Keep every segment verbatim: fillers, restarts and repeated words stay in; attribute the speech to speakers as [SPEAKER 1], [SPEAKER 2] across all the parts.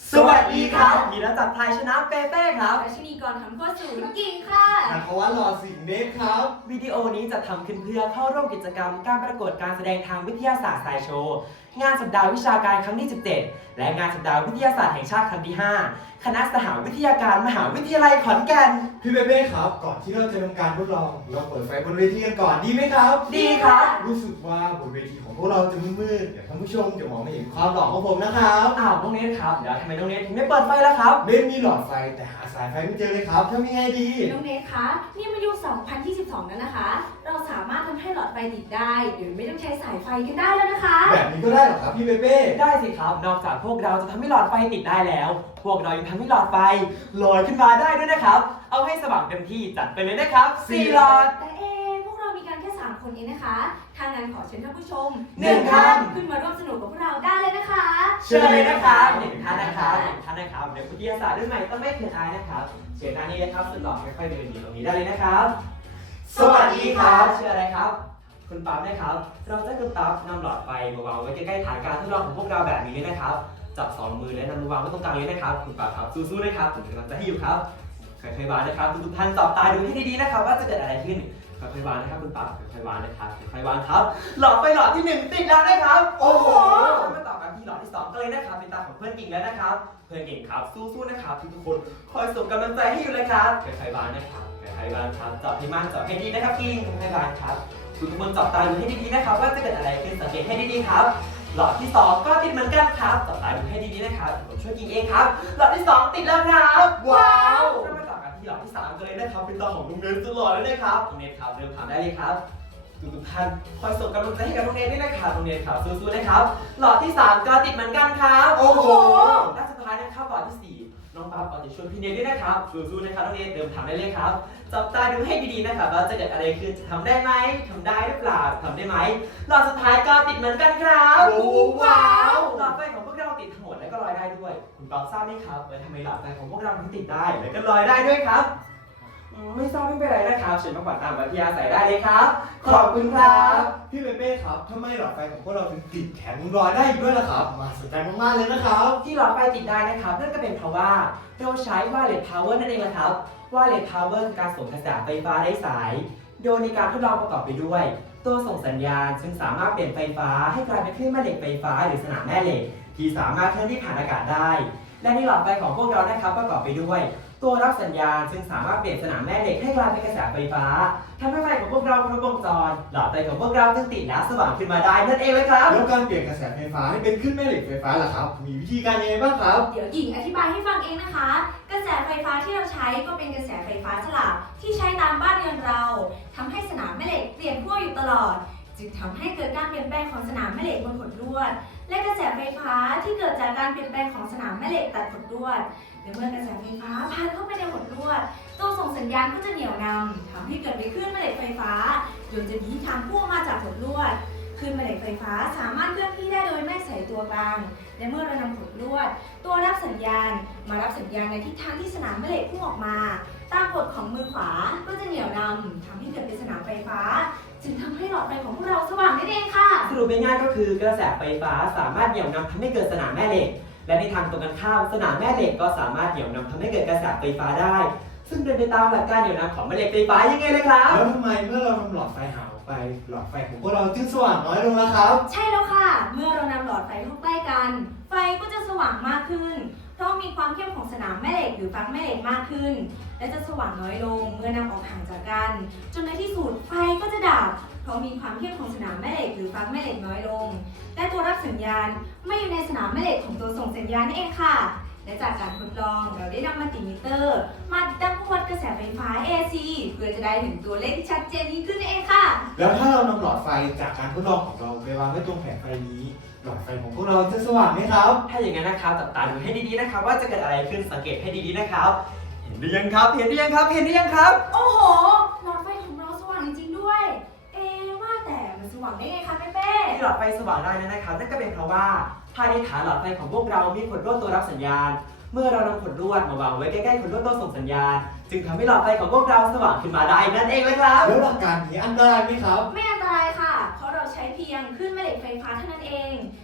[SPEAKER 1] สวัสดีครับมีนักจับไทยชนะเปเป้ครับ
[SPEAKER 2] รัชนีกรคำโคตรศูนย์กิ่งค่ะ
[SPEAKER 3] นัทวัฒน์หล่อสิงห์เนตครับ
[SPEAKER 1] วิดีโอนี้จะทำขึ้นเพื่อเข้าร่วมกิจกรรมการประกวดการแสดงทางวิทยาศาสตร์ไซโชว์งานสัปดาห์วิชาการครั้งที่สิบเจ็ดและงานสัปดาห์วิทยาศาสตร์แห่งชาติครั้งที่ห้าคณะสหวิทยาการมหาวิทยาลัยขอนแก่น
[SPEAKER 3] พี่เบเบ้ครับ ก่อนที่เราจะทำการทดลองเราเปิดไฟบนเวทีกันก่อนดีไหมครับ
[SPEAKER 1] ดีครับ
[SPEAKER 3] รู้สึกว่าบนเวทีของพวกเราจะมืดๆเดี๋ยวท่านผู้ชมจะมองไม่เห็นความหล่อของผมนะครับ
[SPEAKER 1] อ้าวน้องเนทครับเดี๋ยวทำไมน้องเนทถึงไม่เปิดไฟล่ะครับ
[SPEAKER 3] เบนมีหลอดไฟแต่หาสายไฟไม่เจอเลยครับทำยังไงดี
[SPEAKER 2] น้องเนทคะนี่มันยุคสองพันยี่สิบสองแล้วนะคะ เราสามารถทำให้หลอดไฟติดได้โดยไม่ต้องใช้สายไฟกันได้แล้วนะคะ
[SPEAKER 3] แบบนี้ก็ได้เหรอครับพี่เบเบ้
[SPEAKER 1] ได้สิครับนอกจากพวกเราจะทำให้หลอดไฟติดได้แล้ว พวกเรายังทำให้หลอดไฟลอยขึ้นมาได้ด้วยนะครับเอาให้สว่างเต็มที่จัดไปเลยนะครับสี่หลอด
[SPEAKER 2] แต่เอะพวกเรามีกันแค่สามคนเองนะคะทางนั้นขอเชิญท่านผู้ชม
[SPEAKER 1] หนึ่งท่าน
[SPEAKER 2] ขึ้นมาร่วมสนุกกับพวกเราได้เลยนะคะ
[SPEAKER 1] เชิญเลยนะครับหนึ่งท่านนะครับหนึ่งท่านนะครับเดี๋ยววิทยาศาสตร์รุ่นใหม่ต้องไม่เขินอายนะครับเชิญด้านนี้นะครับสุดหล่อค่อยๆเดินอยู่ตรงนี้ได้เลยนะครับ
[SPEAKER 3] สวัสดีครับ
[SPEAKER 1] ชื่ออะไรครับคุณปั๊บนะครับเราจะให้คุณปั๊บนำหลอดไฟมาวางไว้ใกล้ๆฐานการทดลองของพวกเราแบบนี้เลยนะครับจับสองมือและนำมาวางไว้ตรงกลางเลยนะครับคุณปั๊บครับสู้ๆนะครับผมกำลังจะให้อยู่ครับค่อยๆวางนะครับทุกๆท่านจับตาดูให้ดีๆนะครับว่าจะเกิดอะไรขึ้นค่อยๆวางนะครับคุณปั๊บค่อยๆวางนะครับค่อยๆวางครับหลอดไฟหลอดที่หนึ่งติดแล้วนะครับโอ้โหมาต่อกันที่หลอดที่สองกันเลยนะครับเป็นตาของเพื่อนกิ่งแล้วนะครับเพื่อนกิ่งครับสู้ๆนะครับทุกๆคนคอยส่งกำลังใจให้อยู่เลยครับค่อยๆวางนะครับค่อยๆวางครับจับให้มั่นจับให้ดีนะครับกิ่งค่อยๆวางครับทุกคนจับตาดูให้ดีๆนะครับว่าจะเกิดอะไรขึ้นสังเกตให้ดีๆครับหลอดที่สองก็ติดเหมือนกันครับจับตาดูให้ดีๆนะครับผมช่วยกิ่งเองครับหลอดที่สองติดแล้วครับว้าวเรามาต่อกันที่หลอดที่สามกันเลยนะครับเป็นตาของลุงเนสตลอดเลยนะครับลุงเนสครับเริ่มทำได้เลยครับทุกๆท่านคอยส่งกำลังใจให้กับลุงเนสด้วยนะครับลุงเนสครับสู้ๆนะครับหลอดที่สามก็ติดเหมือนกันครับโอ้โหและสุดท้ายนะครับหลอดที่สี่น้องปั๊บเอาใจช่วยพี่เนสด้วยนะครับสู้ๆนะครับน้องเนสเริ่มทำได้เลยครับจับตาดูให้ดีๆนะครับว่าจะเกิดอะไรขึ้นจะทำได้ไหมทำได้หรือเปล่าทำได้ไหมหลอดสุดท้ายก็ติดเหมือนกันครับ
[SPEAKER 3] โอ้โหว้าว
[SPEAKER 1] หลอดไฟของพวกเราติดทั้งหมดและก็ลอยได้ด้วยคุณปั๊บทราบไหมครับว่าทำไมหลอดไฟของพวกเราถึงติดได้และก็ลอยได้ด้วยครับอืมไม่ทราบไม่เป็นไรนะครับเชิญมาก่อนตามวิทยาใส่ได้เลยครับขอบคุณครับ
[SPEAKER 3] พี่เบเบ้ครับทำไมหลอดไฟของพวกเราถึงติดแถมยังลอยได้อีกด้วยล่ะครับมาสนใจมากๆเลยนะครับ
[SPEAKER 1] ที่หลอดไฟติดได้นะครับนั่นก็เป็นเพราะว่าเราใช้ wireless power นั่นเองแหละครับ wireless power คือการส่งกระแสไฟฟ้าไร้สาย โดยในการทดลองประกอบไปด้วย ตัวส่งสัญญาณซึ่งสามารถเปลี่ยนไฟฟ้าให้กลายเป็นคลื่นแม่เหล็กไฟฟ้าหรือสนามแม่เหล็กที่สามารถเคลื่อนที่ผ่านอากาศได้ และในหลอดไฟของพวกเรานะครับประกอบไปด้วย ตัวรับสัญญาณซึ่งสามารถเปลี่ยนสนามแม่เหล็กให้กลายเป็นกระแสไฟฟ้าทำให้ไฟของพวกเราครบวงจรหลอดไฟของพวกเราจึงติดและสว่างขึ้นมาได้นั่นเองเลยครับ
[SPEAKER 3] แล้วการเปลี่ยนกระแสไฟฟ้าให้เป็นขึ้นแม่เหล็กไฟฟ้าล่ะครับมีวิธีการยังไงบ้างครับ
[SPEAKER 2] เดี๋ยวหญิงอธิบายให้ฟังเองนะคะ กระแสไฟฟ้าที่เราใช้ก็เป็นกระแสไฟฟ้าสลับที่ใช้ตามบ้านเรือนเราทำให้สนามแม่เหล็กเปลี่ยนขั้วอยู่ตลอด จึงทำให้เกิดการเปลี่ยนแปลงของสนามแม่เหล็กบนขดลวด และกระแสไฟฟ้าที่เกิดจากการเปลี่ยนแปลงของสนามแม่เหล็กตัดขดลวดและเมื่อกระแสไฟฟ้าผ่านเข้าไปในขดลวด ตัวส่งสัญญาณก็จะเหนี่ยวนำทำให้เกิดเป็นคลื่นแม่เหล็กไฟฟ้าโดยจะมีทิศทางพุ่งมาจากขดลวดคลื่นแม่เหล็กไฟฟ้าสามารถเคลื่อนที่ได้โดยไม่ใส่ตัวกลางและเมื่อเรานำขดลวด ตัวรับสัญญาณมารับสัญญาณในทิศทางที่สนามแม่เหล็กพุ่งออกมาตามกฎของมือขวาก็จะเหนี่ยวนำทำให้เกิดเป็นสนามไฟฟ้า จึงทำให้หลอดไฟของพวกเราสว่างนั่นเองค่ะ
[SPEAKER 1] สรุปง่ายๆก็คือกระแสไฟฟ้าสามารถเหนี่ยวนำทำให้เกิดสนามแม่เหล็ก และในทางตรงกันข้ามสนามแม่เหล็กก็สามารถเหนี่ยวนำทำให้เกิดกระแสไฟฟ้าได้ ซึ่งเป็นไปตามหลักการเหนี่ยวนำของแม่เหล็กไฟฟ้ายังไงเลยครับ
[SPEAKER 3] แล้วทำไมเมื่อเราทำหลอดไฟหายออกไปหลอดไฟของพวกเราจึงสว่างน้อยลงล่ะครับ
[SPEAKER 2] ใช่แล้วค่ะ เมื่อเรานำหลอดไฟเข้าใกล้กัน ไฟก็จะสว่างมากขึ้น เพราะมีความเข้มของสนามแม่เหล็กหรือฟักแม่เหล็กมากขึ้น และจะสว่างน้อยลงเมื่อนำออกห่างจากกัน จนในที่สุดไฟก็จะดับ เพราะมีความเข้มของสนามแม่เหล็กหรือฟักแม่เหล็กน้อยลง และตัวรับสัญญาณไม่อยู่ในสนามแม่เหล็กของตัวส่งสัญญาณนั่นเองค่ะ และจากการทดลองเราได้นำมัลติมิเตอร์มาติดตั้งวัดกระแสไฟฟ้า เอ ซี เพื่อจะได้ถึงตัวเลขที่ชัดเจนยิ่งขึ้นนั่นเองค่ะ
[SPEAKER 3] แล้วถ้าเรานำหลอดไฟจากการทดลองของเราไปวางไว้ตรงแผงไฟนี้ หลอดไฟของพวกเราจะสว่างไหมครับ
[SPEAKER 1] ถ้าอย่างนั้นนะครับจับตาดูให้ดีๆนะครับว่าจะเกิดอะไรขึ้นสังเกตให้ดีๆนะครับ เห็นหรือยังครับ เห็นหรือยังครับ เห็นหรือยังครับ
[SPEAKER 2] โอ้โห หลอดไฟของเราสว่างจริงๆด้วย เอ๊ะว่าแต่มันสว่างได้ไงคะเป้เป้
[SPEAKER 1] ที่หลอดไฟสว่างได้นั้นนะครับนั่นก็เป็นเพราะว่าภายในฐานหลอดไฟของพวกเรามีขดลวดตัวรับสัญญาณ เมื่อเรานำขดลวดมาวางไว้ใกล้ๆขดลวดตัวส่งสัญญาณ จึงทำให้หลอดไฟของพวกเราสว่างขึ้นมาได้นั่นเองเลยครับ
[SPEAKER 3] แล้วหลักการนี้อันตรายไหมครับ
[SPEAKER 2] ไม่อันตรายค่ะ เพราะเราใช้เพียงคลื่นแม่เหล็กไฟฟ้าเท่านั้นเอง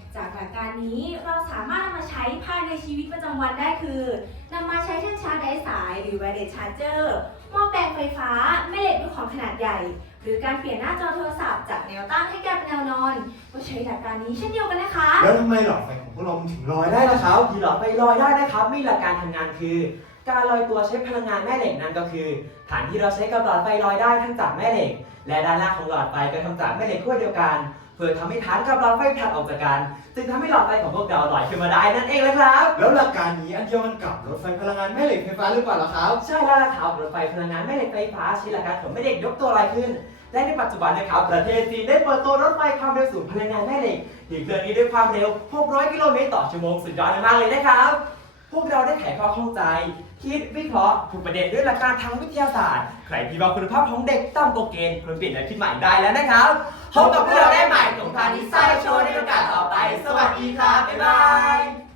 [SPEAKER 2] จากหลักการนี้เราสามารถนำมาใช้ภายในชีวิตประจำวันได้คือนำมาใช้แท่นชาร์จไร้สายหรือ wireless charger หม้อแปลงไฟฟ้าแม่เหล็กด้วยของขนาดใหญ่ หรือการเปลี่ยนหน้าจอโทรศัพท์จากแนวตั้งให้กลายเป็นแนวนอนก็ใช้หลักการนี้เช่นเดียวกันนะคะ
[SPEAKER 3] แล้วทำไมหลอดไฟของพวกเราถึงลอยได้ล่ะครับ
[SPEAKER 1] ที่หลอดไฟลอยได้นะครับมีหลักการทำงานคือ การลอยตัวใช้พลังงานแม่เหล็กนั่นก็คือฐานที่เราใช้กับหลอดไฟลอยได้ทั้งจากแม่เหล็ก และด้านล่างของหลอดไฟก็ทำจากแม่เหล็กขั้วเดียวกัน เพื่อทำให้ฐานกับหลอดไฟผลัดออกจากกันจึงทำให้หลอดไฟของพวกเราลอยขึ้นมาได้นั่นเองเลยครับ
[SPEAKER 3] แล้วหลักการนี้อันเดียวกันกับรถไฟพลังงานแม่เหล็กไฟฟ้าหรือเปล่าล่ะครับ
[SPEAKER 1] ใช่แล้วล่ะครับรถไฟพลังงานแม่เหล็กไฟฟ้าใช้หลักการของแม่เหล็กยกตัวลอยขึ้น และในปัจจุบันนะครับประเทศจีนได้เปิดตัวรถไฟความเร็วสูงพลังงานแม่เหล็กที่เคลื่อนที่ด้วยความเร็วหกร้อยกิโลเมตรต่อชั่วโมงสุดยอดมากเลยนะครับ พวกเราได้ไขข้อข้องใจ คิดวิเคราะห์ถูกประเด็นด้วยหลักการทางวิทยาศาสตร์ ใครที่ว่าคุณภาพของเด็กต่ำกว่าเกณฑ์ควรเปลี่ยนแนวคิดใหม่ได้แล้วนะครับพบกับพวกเราได้ใหม่ของพานิซ่าโชว์ในโอกาสต่อไป สวัสดีครับ บ๊ายบาย